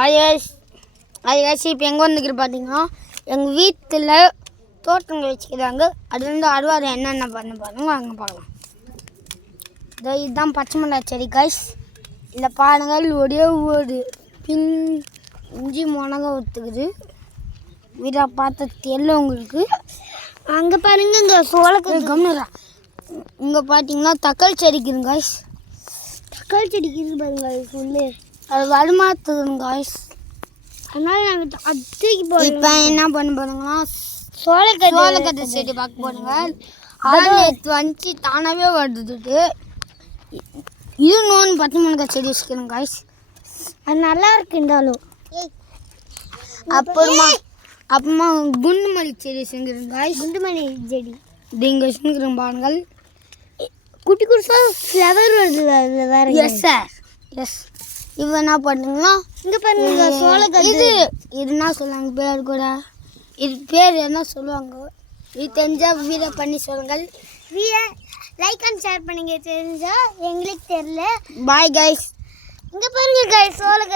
அது இப்போ எங்கே வந்துக்கிட்டு பார்த்தீங்கன்னா எங்கள் வீட்டில் தோட்டங்கள் வச்சுக்கிறாங்க. அதுலேருந்து அறுவாறு என்னென்ன பண்ண பாருங்க அங்கே பார்க்கலாம். இதுதான் பச்சை மிளகாய் செடி காய்ஸ். இல்லை பாருங்கள் ஒரே ஒரு இஞ்சி மிளகா ஒத்துக்குது. வீடாக பார்த்த தெரியல உங்களுக்கு. அங்கே பாருங்க இங்கே சோளக்கு கம்னுறா. இங்கே பார்த்தீங்கன்னா தக்காளி செடிக்குதுங்க காய்ஸ். தக்காளி செடிக்குது பாருங்க உள்ளே அது வருமானத்துக்குங்க காய்ஸ். அதனால நாங்கள் அதுக்கு இப்போ என்ன பண்ண போகிறோங்கன்னா சோளக்கட்டு செடி பார்க்க போடுங்க. அதான் நேற்று வந்துச்சு தானாகவே வருதுட்டு. இது நோன்னு பச்சை மிளகாய் செடி வச்சுக்கிறோம் காய்ஸ். அது நல்லா இருக்கு இருந்தாலும். அப்புறமா குண்டு மல்லி செடி செஞ்சுருங்க காய்ஸ். குண்டு மல்லி செடி இது இங்கே செஞ்சுக்கிறோம் பாருங்கள். குட்டி குட்டியாக ஃப்ளவர் வருது வேறு. Yes sir yes. இப்போ என்ன பண்ணுங்கன்னா இங்கே பாருங்க சோளக்கட்டு. இது என்ன சொல்லுவாங்க பேர் கூட? இது பேர் என்ன சொல்லுவாங்க? இது தெரிஞ்சால் வீடியோ பண்ணி சொல்லுங்கள். லைக் அண்ட் ஷேர் பண்ணுங்க தெரிஞ்சா. எங்களுக்கு தெரியல. Bye guys. இங்கே பாருங்க கைஸ் சோளக்கட்டு.